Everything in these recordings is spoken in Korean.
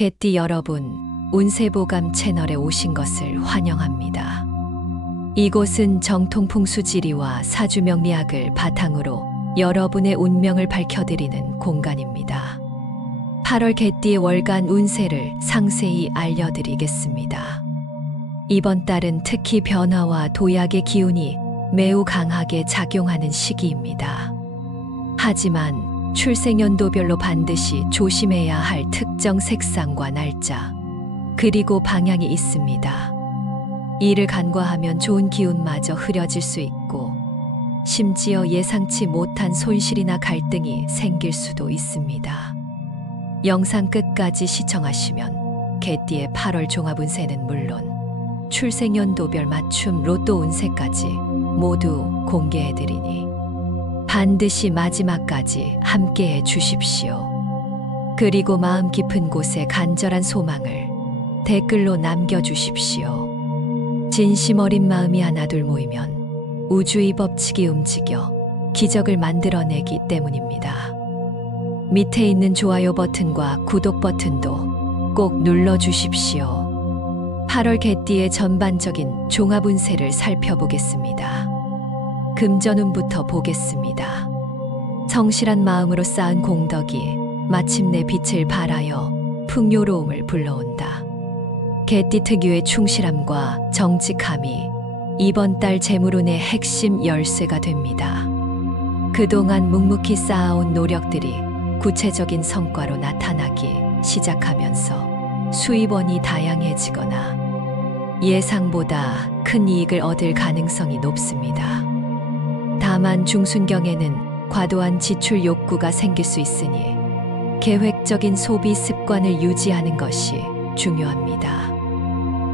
개띠 여러분, 운세보감 채널에 오신 것을 환영합니다. 이곳은 정통 풍수지리와 사주명리학을 바탕으로 여러분의 운명을 밝혀드리는 공간입니다. 8월 개띠의 월간 운세를 상세히 알려드리겠습니다. 이번 달은 특히 변화와 도약의 기운이 매우 강하게 작용하는 시기입니다. 하지만 출생연도별로 반드시 조심해야 할 특정 색상과 날짜, 그리고 방향이 있습니다. 이를 간과하면 좋은 기운마저 흐려질 수 있고, 심지어 예상치 못한 손실이나 갈등이 생길 수도 있습니다. 영상 끝까지 시청하시면 개띠의 8월 종합운세는 물론 출생연도별 맞춤 로또 운세까지 모두 공개해드리니 반드시 마지막까지 함께해 주십시오. 그리고 마음 깊은 곳에 간절한 소망을 댓글로 남겨주십시오. 진심 어린 마음이 하나둘 모이면 우주의 법칙이 움직여 기적을 만들어내기 때문입니다. 밑에 있는 좋아요 버튼과 구독 버튼도 꼭 눌러주십시오. 8월 개띠의 전반적인 종합운세를 살펴보겠습니다. 금전운부터 보겠습니다. 성실한 마음으로 쌓은 공덕이 마침내 빛을 발하여 풍요로움을 불러온다. 개띠 특유의 충실함과 정직함이 이번 달 재물운의 핵심 열쇠가 됩니다. 그동안 묵묵히 쌓아온 노력들이 구체적인 성과로 나타나기 시작하면서 수입원이 다양해지거나 예상보다 큰 이익을 얻을 가능성이 높습니다. 다만 중순경에는 과도한 지출 욕구가 생길 수 있으니 계획적인 소비 습관을 유지하는 것이 중요합니다.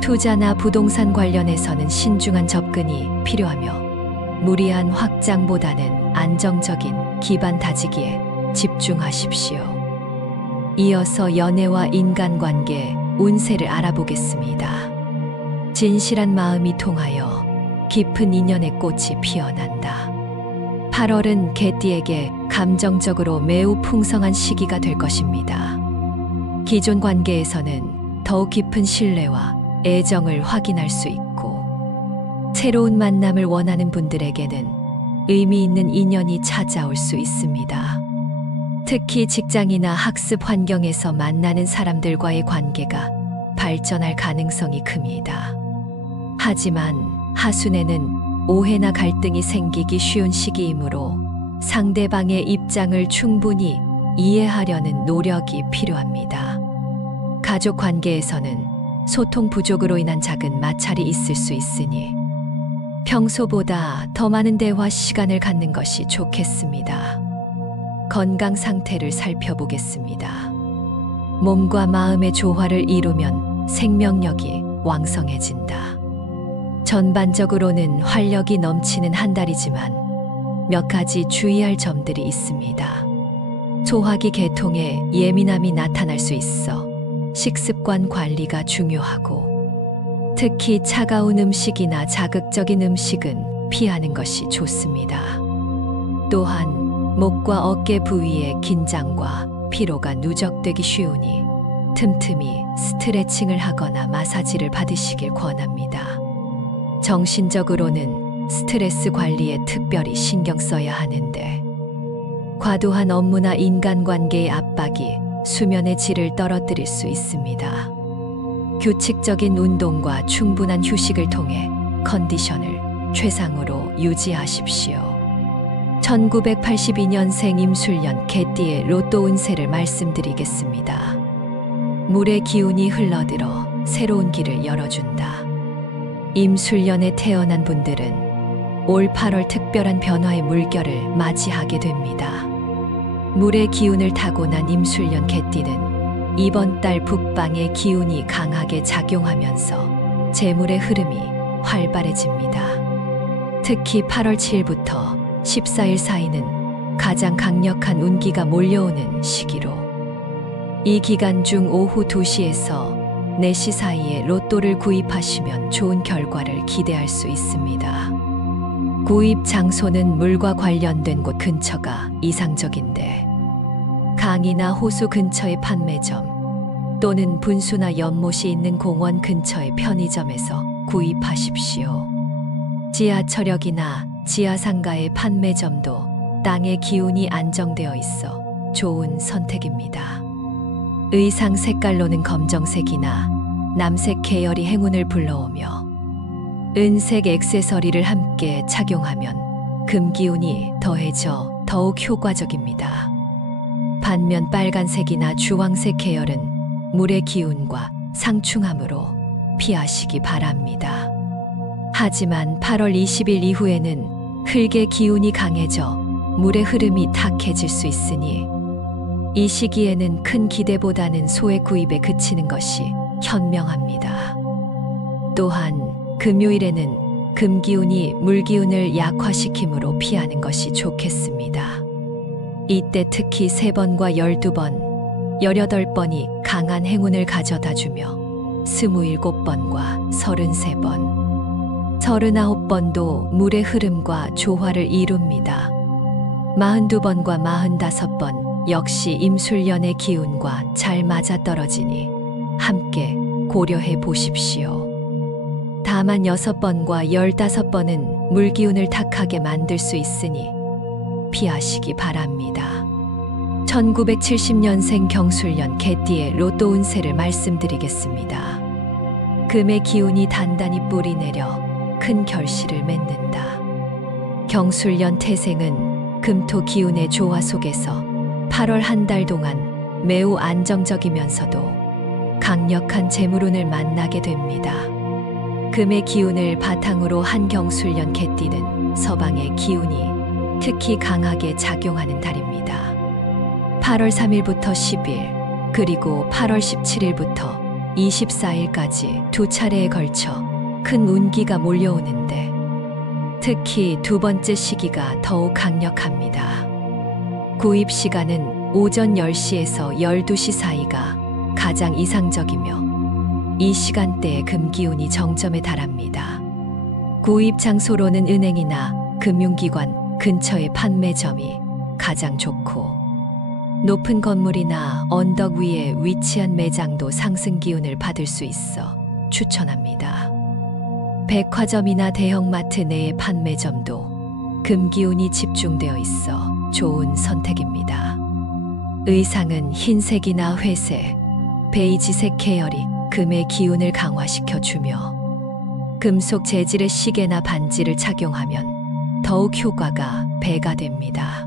투자나 부동산 관련해서는 신중한 접근이 필요하며 무리한 확장보다는 안정적인 기반 다지기에 집중하십시오. 이어서 연애와 인간관계 운세를 알아보겠습니다. 진실한 마음이 통하여 깊은 인연의 꽃이 피어난다. 8월은 개띠에게 감정적으로 매우 풍성한 시기가 될 것입니다. 기존 관계에서는 더욱 깊은 신뢰와 애정을 확인할 수 있고, 새로운 만남을 원하는 분들에게는 의미 있는 인연이 찾아올 수 있습니다. 특히 직장이나 학습 환경에서 만나는 사람들과의 관계가 발전할 가능성이 큽니다. 하지만 하순에는 오해나 갈등이 생기기 쉬운 시기이므로 상대방의 입장을 충분히 이해하려는 노력이 필요합니다. 가족 관계에서는 소통 부족으로 인한 작은 마찰이 있을 수 있으니 평소보다 더 많은 대화 시간을 갖는 것이 좋겠습니다. 건강 상태를 살펴보겠습니다. 몸과 마음의 조화를 이루면 생명력이 왕성해진다. 전반적으로는 활력이 넘치는 한 달이지만 몇 가지 주의할 점들이 있습니다. 소화기 계통에 예민함이 나타날 수 있어 식습관 관리가 중요하고, 특히 차가운 음식이나 자극적인 음식은 피하는 것이 좋습니다. 또한 목과 어깨 부위에 긴장과 피로가 누적되기 쉬우니 틈틈이 스트레칭을 하거나 마사지를 받으시길 권합니다. 정신적으로는 스트레스 관리에 특별히 신경 써야 하는데, 과도한 업무나 인간관계의 압박이 수면의 질을 떨어뜨릴 수 있습니다. 규칙적인 운동과 충분한 휴식을 통해 컨디션을 최상으로 유지하십시오. 1982년생 임술년 개띠의 로또 운세를 말씀드리겠습니다. 물의 기운이 흘러들어 새로운 길을 열어준다. 임술년에 태어난 분들은 올 8월 특별한 변화의 물결을 맞이하게 됩니다. 물의 기운을 타고난 임술년 개띠는 이번 달 북방의 기운이 강하게 작용하면서 재물의 흐름이 활발해집니다. 특히 8월 7일부터 14일 사이는 가장 강력한 운기가 몰려오는 시기로, 이 기간 중 오후 2시에서 4시 사이에 로또를 구입하시면 좋은 결과를 기대할 수 있습니다. 구입 장소는 물과 관련된 곳 근처가 이상적인데, 강이나 호수 근처의 판매점, 또는 분수나 연못이 있는 공원 근처의 편의점에서 구입하십시오. 지하철역이나 지하상가의 판매점도 땅의 기운이 안정되어 있어 좋은 선택입니다. 의상 색깔로는 검정색이나 남색 계열이 행운을 불러오며 은색 액세서리를 함께 착용하면 금기운이 더해져 더욱 효과적입니다. 반면 빨간색이나 주황색 계열은 물의 기운과 상충하므로 피하시기 바랍니다. 하지만 8월 20일 이후에는 흙의 기운이 강해져 물의 흐름이 탁해질 수 있으니 이 시기에는 큰 기대보다는 소액 구입에 그치는 것이 현명합니다. 또한 금요일에는 금기운이 물기운을 약화시키므로 피하는 것이 좋겠습니다. 이때 특히 3번과 12번, 18번이 강한 행운을 가져다주며 27번과 33번, 39번도 물의 흐름과 조화를 이룹니다. 42번과 45번 역시 임술년의 기운과 잘 맞아떨어지니 함께 고려해 보십시오. 다만 6번과 15번은 물기운을 탁하게 만들 수 있으니 피하시기 바랍니다. 1970년생 경술년 개띠의 로또 운세를 말씀드리겠습니다. 금의 기운이 단단히 뿌리 내려 큰 결실을 맺는다. 경술년 태생은 금토 기운의 조화 속에서 8월 한 달 동안 매우 안정적이면서도 강력한 재물운을 만나게 됩니다. 금의 기운을 바탕으로 한 경술년 개띠는 서방의 기운이 특히 강하게 작용하는 달입니다. 8월 3일부터 10일, 그리고 8월 17일부터 24일까지 두 차례에 걸쳐 큰 운기가 몰려오는데 특히 두 번째 시기가 더욱 강력합니다. 구입 시간은 오전 10시에서 12시 사이가 가장 이상적이며 이 시간대에 금기운이 정점에 달합니다. 구입 장소로는 은행이나 금융기관 근처의 판매점이 가장 좋고 높은 건물이나 언덕 위에 위치한 매장도 상승 기운을 받을 수 있어 추천합니다. 백화점이나 대형마트 내의 판매점도 금기운이 집중되어 있어 좋은 선택입니다. 의상은 흰색이나 회색, 베이지색 계열이 금의 기운을 강화시켜 주며 금속 재질의 시계나 반지를 착용하면 더욱 효과가 배가 됩니다.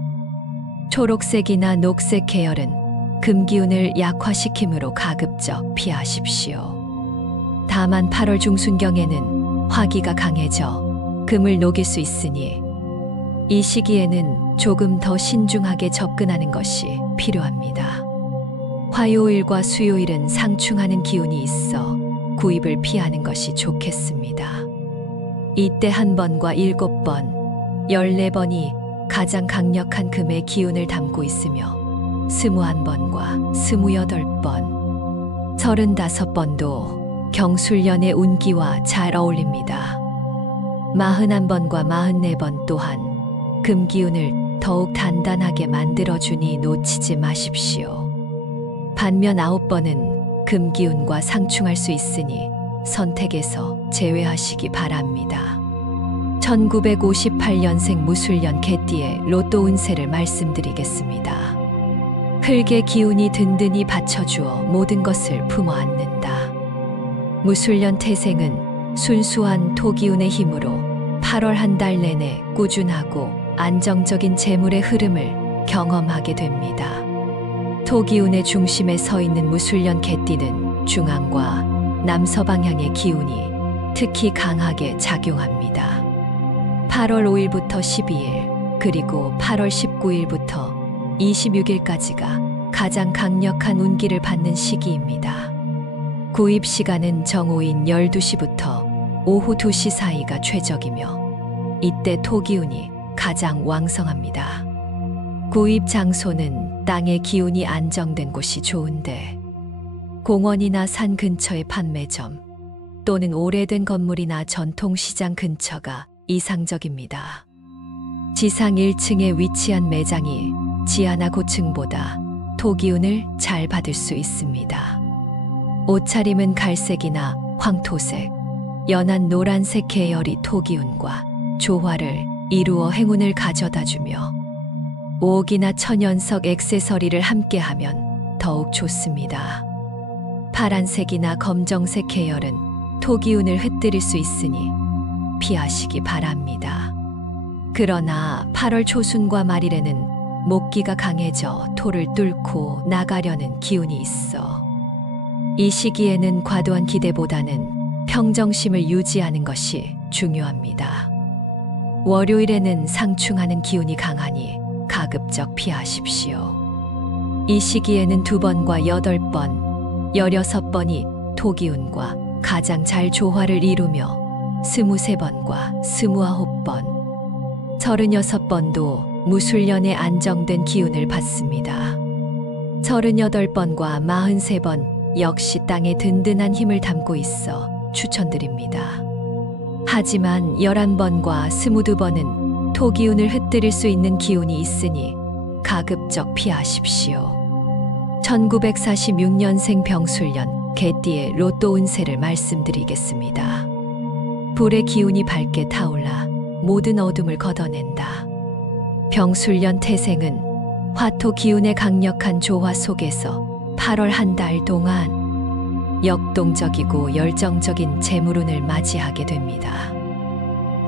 초록색이나 녹색 계열은 금기운을 약화시키므로 가급적 피하십시오. 다만 8월 중순경에는 화기가 강해져 금을 녹일 수 있으니 이 시기에는 조금 더 신중하게 접근하는 것이 필요합니다. 화요일과 수요일은 상충하는 기운이 있어 구입을 피하는 것이 좋겠습니다. 이때 1번과 7번, 14번이 가장 강력한 금의 기운을 담고 있으며 21번과 28번, 35번도 경술년의 운기와 잘 어울립니다. 41번과 44번 또한 금기운을 더욱 단단하게 만들어주니 놓치지 마십시오. 반면 9번은 금기운과 상충할 수 있으니 선택에서 제외하시기 바랍니다. 1958년생 무술년 개띠의 로또 운세를 말씀드리겠습니다. 흙의 기운이 든든히 받쳐주어 모든 것을 품어 안는다. 무술년 태생은 순수한 토기운의 힘으로 8월 한 달 내내 꾸준하고 안정적인 재물의 흐름을 경험하게 됩니다. 토기운의 중심에 서 있는 무술년 개띠는 중앙과 남서방향의 기운이 특히 강하게 작용합니다. 8월 5일부터 12일, 그리고 8월 19일부터 26일까지가 가장 강력한 운기를 받는 시기입니다. 구입 시간은 정오인 12시부터 오후 2시 사이가 최적이며 이때 토기운이 가장 왕성합니다. 구입 장소는 땅의 기운이 안정된 곳이 좋은데 공원이나 산 근처의 판매점 또는 오래된 건물이나 전통시장 근처가 이상적입니다. 지상 1층에 위치한 매장이 지하나 고층보다 토기운을 잘 받을 수 있습니다. 옷차림은 갈색이나 황토색, 연한 노란색 계열이 토기운과 조화를 이루어 행운을 가져다주며 오옥이나 천연석 액세서리를 함께하면 더욱 좋습니다. 파란색이나 검정색 계열은 토기운을 흩뜨릴 수 있으니 피하시기 바랍니다. 그러나 8월 초순과 말일에는 목기가 강해져 토를 뚫고 나가려는 기운이 있어 이 시기에는 과도한 기대보다는 평정심을 유지하는 것이 중요합니다. 월요일에는 상충하는 기운이 강하니 가급적 피하십시오. 이 시기에는 2번과 8번, 16번이 토기운과 가장 잘 조화를 이루며 23번과 29번, 36번도 무술년의 안정된 기운을 받습니다. 38번과 43번 역시 땅에 든든한 힘을 담고 있어 추천드립니다. 하지만 11번과 22번은 토기운을 흩뜨릴 수 있는 기운이 있으니 가급적 피하십시오. 1946년생 병술년 개띠의 로또 운세를 말씀드리겠습니다. 불의 기운이 밝게 타올라 모든 어둠을 걷어낸다. 병술년 태생은 화토 기운의 강력한 조화 속에서 8월 한 달 동안 역동적이고 열정적인 재물운을 맞이하게 됩니다.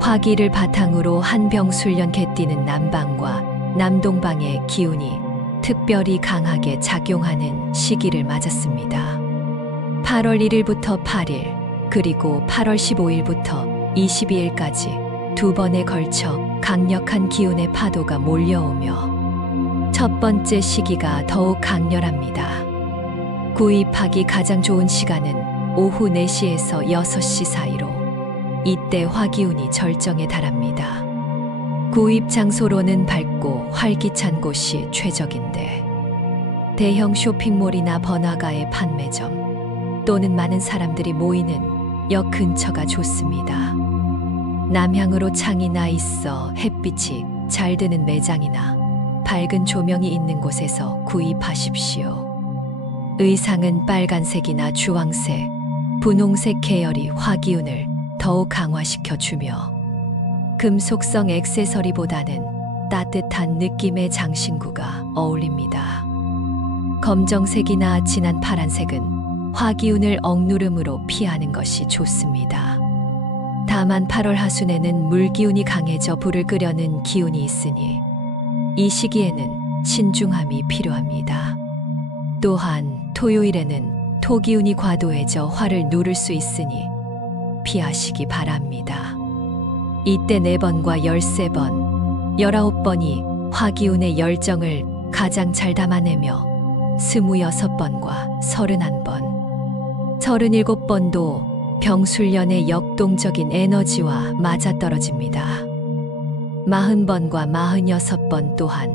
화기를 바탕으로 한 병술년 개띠는 남방과 남동방의 기운이 특별히 강하게 작용하는 시기를 맞았습니다. 8월 1일부터 8일, 그리고 8월 15일부터 22일까지 2번에 걸쳐 강력한 기운의 파도가 몰려오며 첫 번째 시기가 더욱 강렬합니다. 구입하기 가장 좋은 시간은 오후 4시에서 6시 사이로 이때 화기운이 절정에 달합니다. 구입 장소로는 밝고 활기찬 곳이 최적인데 대형 쇼핑몰이나 번화가의 판매점 또는 많은 사람들이 모이는 역 근처가 좋습니다. 남향으로 창이 나 있어 햇빛이 잘 드는 매장이나 밝은 조명이 있는 곳에서 구입하십시오. 의상은 빨간색이나 주황색, 분홍색 계열이 화기운을 더욱 강화시켜주며 금속성 액세서리보다는 따뜻한 느낌의 장신구가 어울립니다. 검정색이나 진한 파란색은 화기운을 억누름으로 피하는 것이 좋습니다. 다만 8월 하순에는 물기운이 강해져 불을 끄려는 기운이 있으니 이 시기에는 신중함이 필요합니다. 또한 토요일에는 토기운이 과도해져 화를 누를 수 있으니 피하시기 바랍니다. 이때 4번과 13번, 19번이 화기운의 열정을 가장 잘 담아내며 26번과 31번, 37번도 병술년의 역동적인 에너지와 맞아떨어집니다. 40번과 46번 또한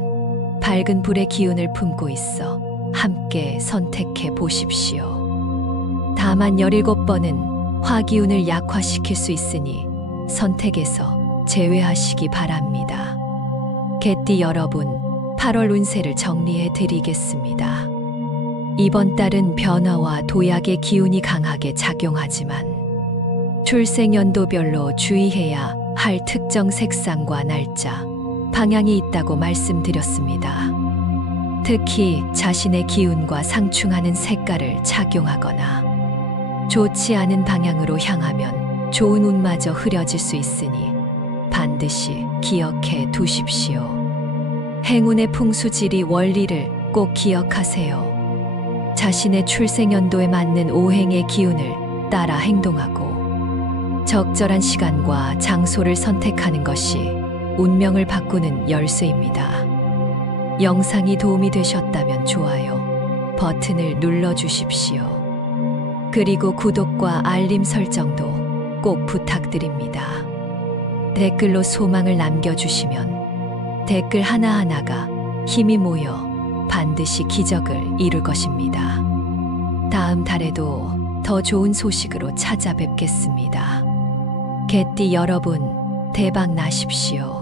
밝은 불의 기운을 품고 있어 함께 선택해 보십시오. 다만 17번은 화기운을 약화시킬 수 있으니 선택에서 제외하시기 바랍니다. 개띠 여러분, 8월 운세를 정리해 드리겠습니다. 이번 달은 변화와 도약의 기운이 강하게 작용하지만 출생연도별로 주의해야 할 특정 색상과 날짜, 방향이 있다고 말씀드렸습니다. 특히 자신의 기운과 상충하는 색깔을 착용하거나 좋지 않은 방향으로 향하면 좋은 운마저 흐려질 수 있으니 반드시 기억해 두십시오. 행운의 풍수지리 원리를 꼭 기억하세요. 자신의 출생연도에 맞는 오행의 기운을 따라 행동하고 적절한 시간과 장소를 선택하는 것이 운명을 바꾸는 열쇠입니다. 영상이 도움이 되셨다면 좋아요 버튼을 눌러주십시오. 그리고 구독과 알림 설정도 꼭 부탁드립니다. 댓글로 소망을 남겨주시면 댓글 하나하나가 힘이 모여 반드시 기적을 이룰 것입니다. 다음 달에도 더 좋은 소식으로 찾아뵙겠습니다. 개띠 여러분, 대박 나십시오.